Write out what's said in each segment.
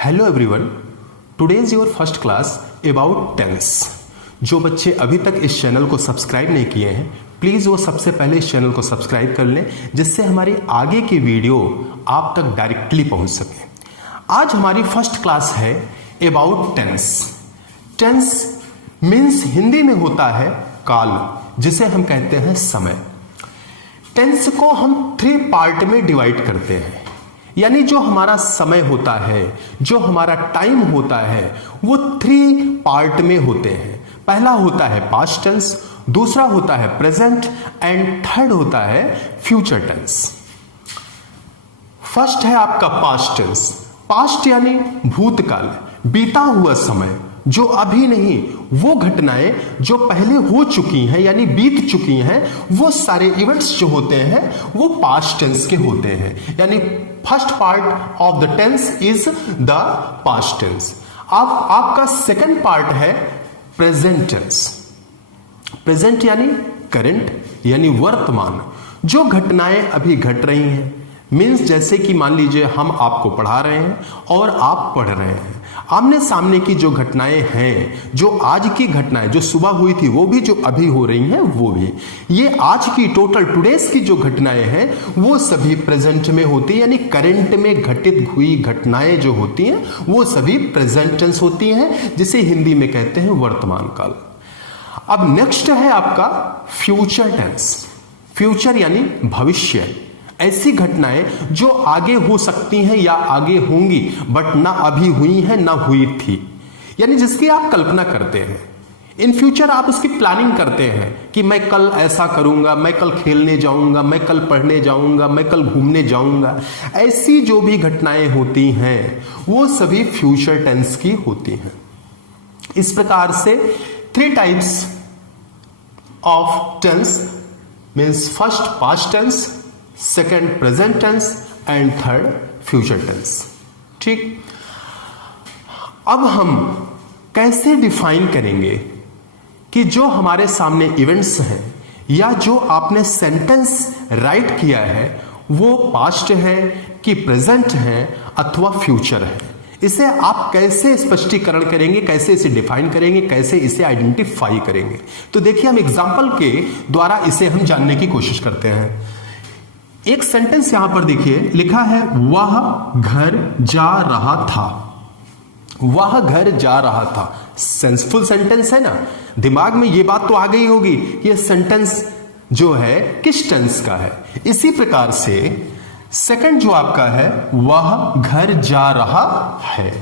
Hello everyone, today is your first class about tense. जो बच्चे अभी तक इस चैनल को सब्सक्राइब नहीं किए हैं, प्लीज़ वो सबसे पहले इस चैनल को सब्सक्राइब कर लें, जिससे हमारी आगे की वीडियो आप तक डायरेक्टली पहुंच सके। आज हमारी फर्स्ट क्लास है about tense. Tense means Hindi में होता है काल, जिसे हम कहते हैं समय। टेंस को हम 3 पार्ट में डिवाइड करते हैं, यानी जो हमारा समय होता है, जो हमारा टाइम होता है, वो 3 पार्ट में होते हैं। पहला होता है पास्ट टेंस, दूसरा होता है प्रेजेंट एंड थर्ड होता है फ्यूचर टेंस। फर्स्ट है आपका पास्ट टेंस। पास्ट यानी भूतकाल, बीता हुआ समय, जो अभी नहीं, वो घटनाएं जो पहले हो चुकी हैं यानी बीत चुकी हैं, वो सारे इवेंट्स जो होते हैं वो पास्ट टेंस के होते हैं। यानी first part of the tense is the past tense. अब आपका सेकंड पार्ट है प्रेजेंट टेंस। प्रेजेंट यानी करंट, यानी वर्तमान, जो घटनाएं अभी घट रही हैं। मीन्स जैसे कि मान लीजिए हम आपको पढ़ा रहे हैं और आप पढ़ रहे हैं, आमने सामने की जो घटनाएं हैं, जो आज की घटनाएं जो सुबह हुई थी वो भी, जो अभी हो रही हैं वो भी, ये आज की टोटल टुडेस की जो घटनाएं हैं वो सभी प्रेजेंट में होती है, यानी करंट में घटित हुई घटनाएं जो होती हैं वो सभी प्रेजेंट टेंस होती हैं, जिसे हिंदी में कहते हैं वर्तमान काल। अब नेक्स्ट है आपका फ्यूचर टेंस। फ्यूचर यानी भविष्य, ऐसी घटनाएं जो आगे हो सकती हैं या आगे होंगी बट ना अभी हुई हैं ना हुई थी, यानी जिसकी आप कल्पना करते हैं। इन फ्यूचर आप उसकी प्लानिंग करते हैं कि मैं कल ऐसा करूंगा, मैं कल खेलने जाऊंगा, मैं कल पढ़ने जाऊंगा, मैं कल घूमने जाऊंगा। ऐसी जो भी घटनाएं होती हैं वो सभी फ्यूचर टेंस की होती हैं। इस प्रकार से 3 types of tense means first past tense, second present tense and third future tense. ठीक, अब हम कैसे डिफाइन करेंगे कि जो हमारे सामने इवेंट्स हैं या जो आपने सेंटेंस राइट किया है वो पास्ट है कि प्रेजेंट है अथवा फ्यूचर है। इसे आप कैसे स्पष्टीकरण करेंगे, कैसे इसे डिफाइन करेंगे, कैसे इसे आइडेंटिफाई करेंगे? तो देखिए, हम एग्जाम्पल के द्वारा इसे हम जानने की कोशिश करते हैं। एक सेंटेंस यहां पर देखिए लिखा है, वह घर जा रहा था। वह घर जा रहा था, सेंसफुल सेंटेंस है ना। दिमाग में ये बात तो आ गई होगी कि यह सेंटेंस जो है किस टेंस का है। इसी प्रकार से सेकंड जो आपका है, वह घर जा रहा है।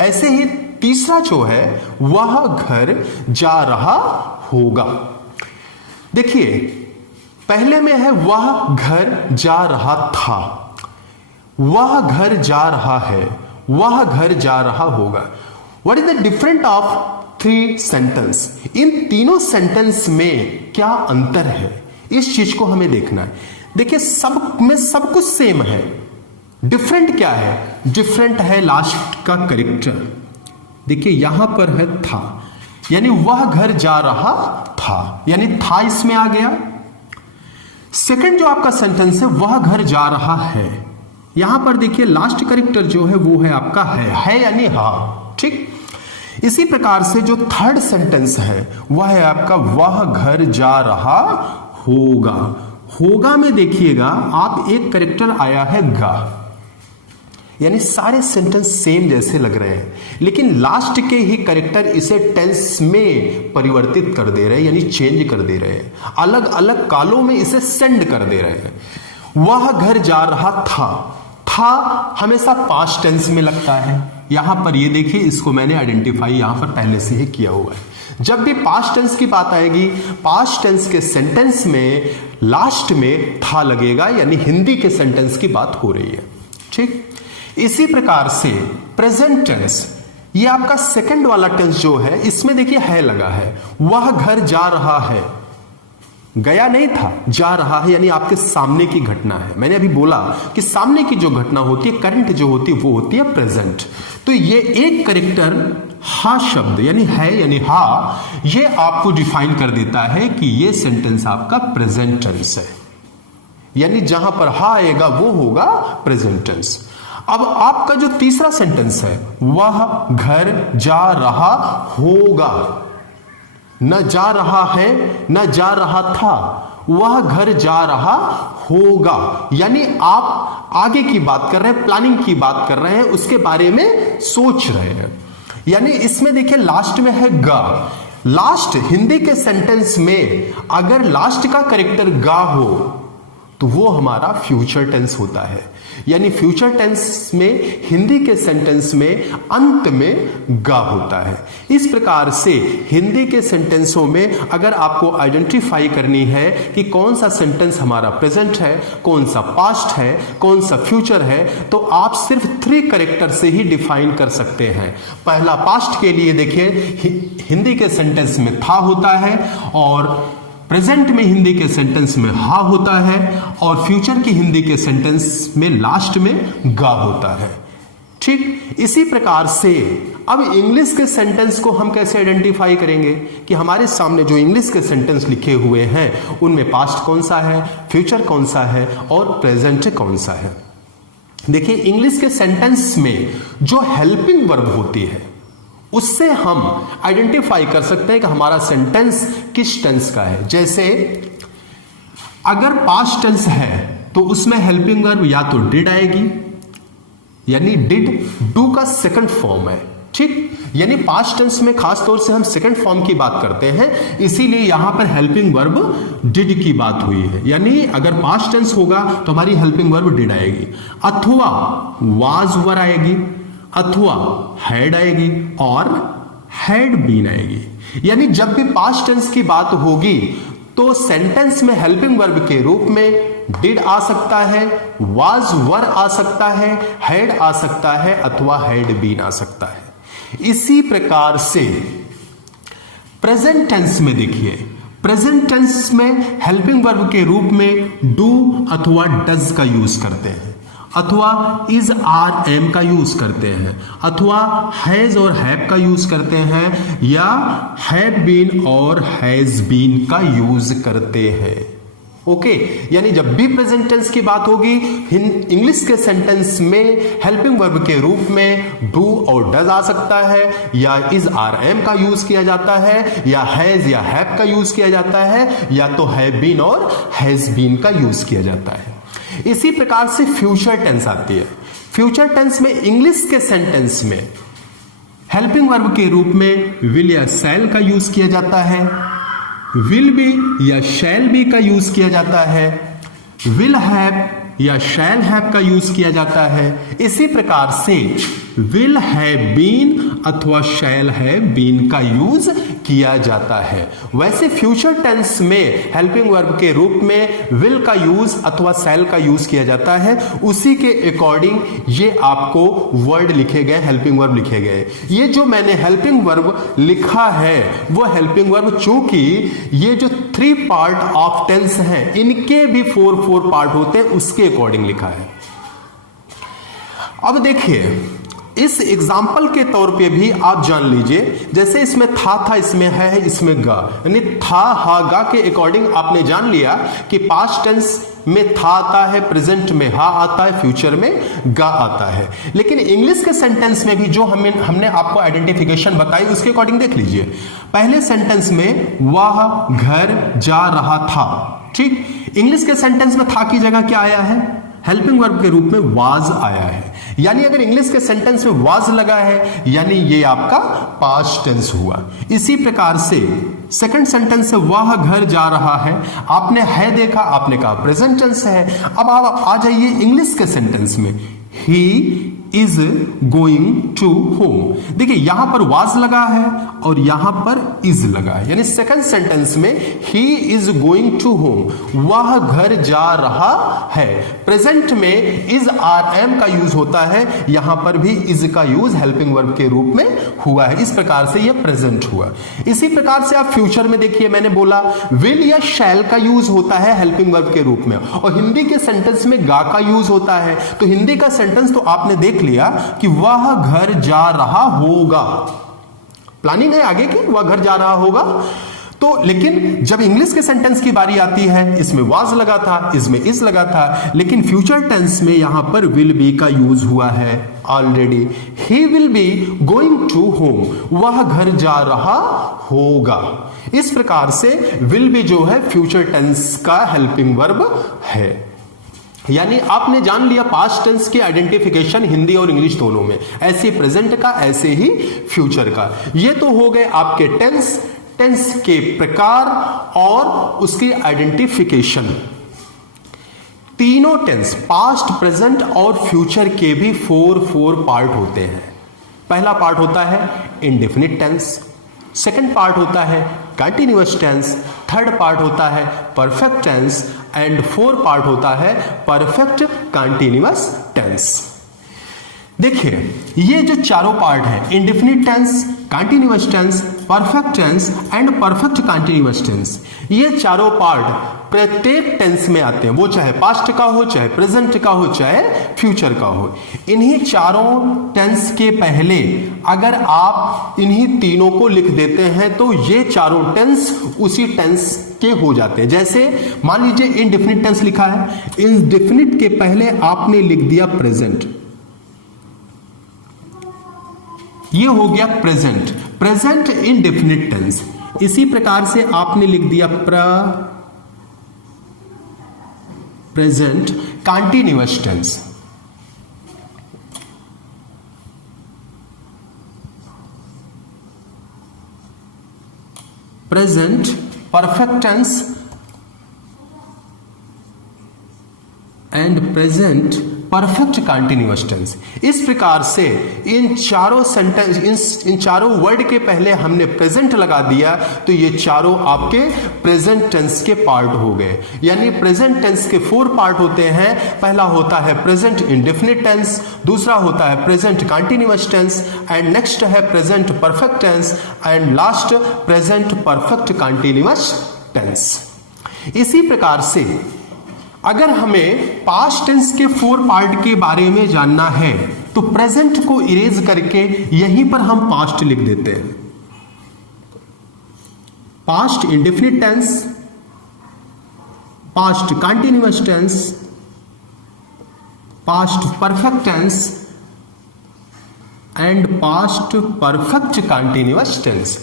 ऐसे ही तीसरा जो है, वह घर जा रहा होगा। देखिए, पहले में है वह घर जा रहा था, वह घर जा रहा है, वह घर जा रहा होगा। What is the different of 3 sentence? इन तीनों सेंटेंस में क्या अंतर है, इस चीज को हमें देखना है। देखिए, सब में सब कुछ सेम है, डिफरेंट क्या है? डिफरेंट है लास्ट का कैरेक्टर। देखिए यहां पर है था, यानी वह घर जा रहा था, यानी था इसमें आ गया। सेकंड जो आपका सेंटेंस है, वह घर जा रहा है, यहां पर देखिए लास्ट कैरेक्टर जो है वो है आपका है यानी हा। ठीक, इसी प्रकार से जो थर्ड सेंटेंस है वह है आपका वह घर जा रहा होगा। होगा में देखिएगा आप, एक कैरेक्टर आया है गा, यानी सारे सेंटेंस सेम जैसे लग रहे हैं, लेकिन लास्ट के ही कैरेक्टर इसे टेंस में परिवर्तित कर दे रहे हैं, यानी चेंज कर दे रहे हैं, अलग अलग कालों में इसे सेंड कर दे रहे हैं। वह घर जा रहा था हमेशा पास्ट टेंस में लगता है। यहां पर ये देखिए, इसको मैंने आइडेंटिफाई यहां पर पहले से ही किया हुआ है। जब भी पास्ट टेंस की बात आएगी, पास्ट टेंस के सेंटेंस में लास्ट में था लगेगा, यानी हिंदी के सेंटेंस की बात हो रही है। ठीक, इसी प्रकार से प्रेजेंट टेंस, ये आपका सेकंड वाला टेंस जो है, इसमें देखिए है लगा है। वह घर जा रहा है, गया नहीं था, जा रहा है, यानी आपके सामने की घटना है। मैंने अभी बोला कि सामने की जो घटना होती है, करंट जो होती है, वो होती है प्रेजेंट। तो ये एक कैरेक्टर हा शब्द यानी है यानी हा, ये आपको डिफाइन कर देता है कि ये सेंटेंस आपका प्रेजेंट टेंस है, यानी जहां पर हा आएगा वो होगा प्रेजेंट टेंस। अब आपका जो तीसरा सेंटेंस है, वह घर जा रहा होगा, न जा रहा है न जा रहा था, वह घर जा रहा होगा, यानी आप आगे की बात कर रहे हैं, प्लानिंग की बात कर रहे हैं, उसके बारे में सोच रहे हैं। यानी इसमें देखिए लास्ट में है गा। लास्ट हिंदी के सेंटेंस में अगर लास्ट का कैरेक्टर गा हो तो वो हमारा फ्यूचर टेंस होता है। यानी फ्यूचर टेंस में हिंदी के सेंटेंस में अंत में गा होता है। इस प्रकार से हिंदी के सेंटेंसों में अगर आपको आइडेंटिफाई करनी है कि कौन सा सेंटेंस हमारा प्रेजेंट है, कौन सा पास्ट है, कौन सा फ्यूचर है, तो आप सिर्फ 3 कैरेक्टर से ही डिफाइन कर सकते हैं। पहला पास्ट के लिए देखिए हिंदी के सेंटेंस में था होता है, और प्रेजेंट में हिंदी के सेंटेंस में हा होता है, और फ्यूचर की हिंदी के सेंटेंस में लास्ट में गा होता है। ठीक इसी प्रकार से अब इंग्लिश के सेंटेंस को हम कैसे आइडेंटिफाई करेंगे कि हमारे सामने जो इंग्लिश के सेंटेंस लिखे हुए हैं उनमें पास्ट कौन सा है, फ्यूचर कौन सा है और प्रेजेंट कौन सा है। देखिए इंग्लिश के सेंटेंस में जो हेल्पिंग वर्ब होती है उससे हम आइडेंटिफाई कर सकते हैं कि हमारा सेंटेंस किस टेंस का है। जैसे अगर पास्ट टेंस है तो उसमें हेल्पिंग वर्ब या तो डिड आएगी, यानी डिड डू का सेकंड फॉर्म है। ठीक, यानी पास्ट टेंस में खास तौर से हम सेकंड फॉर्म की बात करते हैं, इसीलिए यहां पर हेल्पिंग वर्ब डिड की बात हुई है। यानी अगर पास्ट टेंस होगा तो हमारी हेल्पिंग वर्ब डिड आएगी, अथवा वाज वर आएगी, अथवा हैड आएगी और हैड बीन आएगी। यानी जब भी पास्ट टेंस की बात होगी तो सेंटेंस में हेल्पिंग वर्ब के रूप में डिड आ सकता है, वाज वर आ सकता है, हैड आ सकता है, अथवा हैड बीन आ सकता है। इसी प्रकार से प्रेजेंट टेंस में देखिए, प्रेजेंट टेंस में हेल्पिंग वर्ब के रूप में डू अथवा डज का यूज करते हैं, अथवा इज आर एम का यूज करते हैं, अथवा हैज और हैव का यूज करते हैं, या हैव बीन और हैज बीन का यूज करते हैं। ओके, यानी जब भी प्रेजेंट टेंस की बात होगी इंग्लिश के सेंटेंस में हेल्पिंग वर्ब के रूप में डू और डज आ सकता है, या इज आर एम का यूज किया जाता है, या हैज या हैव का यूज किया जाता है, या तो हैव बीन और हैज बीन का यूज किया जाता है। इसी प्रकार से फ्यूचर टेंस आती है। फ्यूचर टेंस में इंग्लिश के सेंटेंस में हेल्पिंग वर्ब के रूप में विल या शैल का यूज किया जाता है, विल बी या शैल बी का यूज किया जाता है, विल हैव या शैल हैव का यूज किया जाता है। इसी प्रकार से विल हैव बीन अथवा शैल हैव बीन का यूज किया जाता है। वैसे फ्यूचर टेंस में हेल्पिंग वर्ब के रूप में विल का यूज अथवा शैल का यूज किया जाता है। उसी के अकॉर्डिंग ये आपको वर्ड लिखे गए, हेल्पिंग वर्ब लिखे गए। ये जो मैंने हेल्पिंग वर्ब लिखा है वो हेल्पिंग वर्ब, चूंकि ये जो 3 पार्ट ऑफ टेंस हैं इनके भी 4 पार्ट होते हैं, उसके अकॉर्डिंग लिखा है। अब देखिए इस एग्जाम्पल के तौर पे भी आप जान लीजिए, जैसे इसमें था, इसमें है, इसमें गा, यानी था हा गा के अकॉर्डिंग आपने जान लिया कि पास्ट टेंस में था आता है, प्रेजेंट में हा आता है, फ्यूचर में गा आता है। लेकिन इंग्लिश के सेंटेंस में भी जो हमने आपको आइडेंटिफिकेशन बताई उसके अकॉर्डिंग देख लीजिए। पहले सेंटेंस में वह घर जा रहा था। ठीक, इंग्लिश के सेंटेंस में था की जगह क्या आया है, हेल्पिंग वर्ब के रूप में वाज आया है। यानी अगर इंग्लिश के सेंटेंस में वाज लगा है यानी ये आपका पास्ट टेंस हुआ। इसी प्रकार से सेकंड सेंटेंस से वह घर जा रहा है, आपने है देखा, आपने कहा प्रेजेंट टेंस है। अब आप आ जाइए इंग्लिश के सेंटेंस में, he is going to home. देखिए यहां पर वाज लगा है और यहां पर इज लगा है, यानी सेकंड सेंटेंस में he is going to home, वह घर जा रहा है। प्रेजेंट में इज आर एम का यूज होता है, यहां पर भी इज का यूज हेल्पिंग वर्ब के रूप में हुआ है। इस प्रकार से यह प्रेजेंट हुआ। इसी प्रकार से आप फ्यूचर में देखिए, मैंने बोला विल या शैल का यूज होता है हेल्पिंग वर्ब के रूप में, और हिंदी के सेंटेंस में गा का यूज होता है। तो हिंदी का सेंटेंस तो आपने देख लिया कि वह घर जा रहा होगा, प्लानिंग है आगे की, वह घर जा रहा होगा। तो लेकिन जब इंग्लिश के सेंटेंस की बारी आती है, इसमें वाज लगा था, इसमें इज लगा था, लेकिन फ्यूचर टेंस में यहां पर विल बी का यूज हुआ है already. He will be going to home, वह घर जा रहा होगा। इस प्रकार से विल बी जो है फ्यूचर टेंस का हेल्पिंग वर्ब है। यानी आपने जान लिया पास्ट टेंस की आइडेंटिफिकेशन हिंदी और इंग्लिश दोनों में, ऐसे प्रेजेंट का ऐसे ही फ्यूचर का। ये तो हो गए आपके टेंस, टेंस के प्रकार और उसकी आइडेंटिफिकेशन। तीनों टेंस पास्ट, प्रेजेंट और फ्यूचर के भी फोर पार्ट होते हैं। पहला पार्ट होता है इंडेफिनिट टेंस, सेकंड पार्ट होता है कंटिन्यूअस टेंस, थर्ड पार्ट होता है perfect tense and fourth part होता है परफेक्ट कंटिन्यूअस टेंस। देखिए ये जो चारों पार्ट है indefinite tense, continuous tense, perfect tense and perfect continuous tense, ये चारों पार्ट प्रत्येक टेंस में आते हैं, वो चाहे पास्ट का हो, चाहे प्रेजेंट का हो, चाहे फ्यूचर का हो। इन्हीं चारों टेंस के पहले अगर आप इन्हीं तीनों को लिख देते हैं तो ये चारों टेंस उसी टेंस के हो जाते हैं। जैसे मान लीजिए इंडेफिनिट टेंस लिखा है, इंडेफिनिट के पहले आपने लिख दिया प्रेजेंट, ये हो गया प्रेजेंट, प्रेजेंट इंडेफिनिट टेंस। इसी प्रकार से आपने लिख दिया present continuous tense, present perfect tense and present perfect continuous tense. इस प्रकार से इन चारों सेंटेंस, इन चारों वर्ड के पहले हमने प्रेजेंट लगा दिया तो ये चारों आपके प्रेजेंट टेंस के पार्ट हो गए। यानी प्रेजेंट टेंस के फोर पार्ट होते हैं। पहला होता है प्रेजेंट इंडेफिनिट टेंस, दूसरा होता है present continuous tense and next है present perfect tense and last present perfect continuous tense. इसी प्रकार से अगर हमें पास्ट टेंस के फोर पार्ट के बारे में जानना है तो प्रेजेंट को इरेज करके यहीं पर हम पास्ट लिख देते हैं। Past indefinite tense, past continuous tense, past perfect tense and past perfect continuous tense.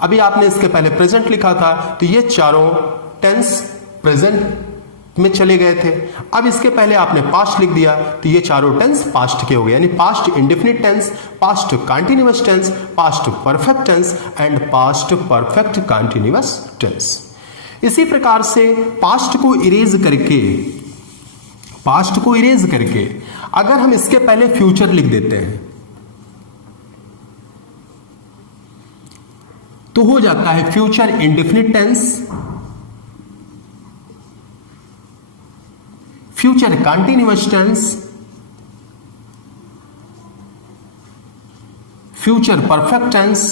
अभी आपने इसके पहले प्रेजेंट लिखा था तो ये चारों टेंस प्रेजेंट में चले गए थे। अब इसके पहले आपने पास्ट लिख दिया तो ये चारों टेंस पास्ट के हो गए। यानी past indefinite tense, past continuous tense, past perfect tense and past perfect continuous tense. इसी प्रकार से पास्ट को इरेज करके अगर हम इसके पहले फ्यूचर लिख देते हैं तो हो जाता है future indefinite tense, future continuous tense, future perfect tense,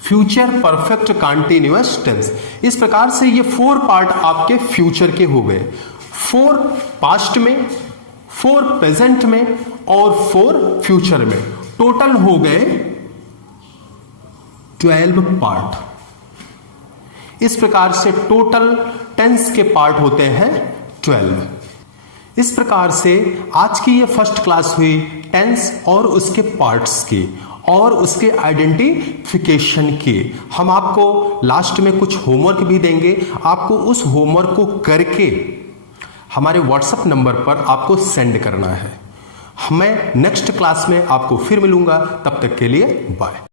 future perfect continuous tense. इस प्रकार से ये फोर पार्ट आपके फ्यूचर के हो गए। फोर पास्ट में, फोर प्रेजेंट में और फोर फ्यूचर में, टोटल हो गए 12 पार्ट। इस प्रकार से टोटल टेंस के पार्ट होते हैं 12। इस प्रकार से आज की ये फर्स्ट क्लास हुई टेंस और उसके पार्ट्स की और उसके आइडेंटिफिकेशन की। हम आपको लास्ट में कुछ होमवर्क भी देंगे, आपको उस होमवर्क को करके हमारे व्हाट्सएप नंबर पर आपको सेंड करना है। मैं नेक्स्ट क्लास में आपको फिर मिलूंगा, तब तक के लिए बाय।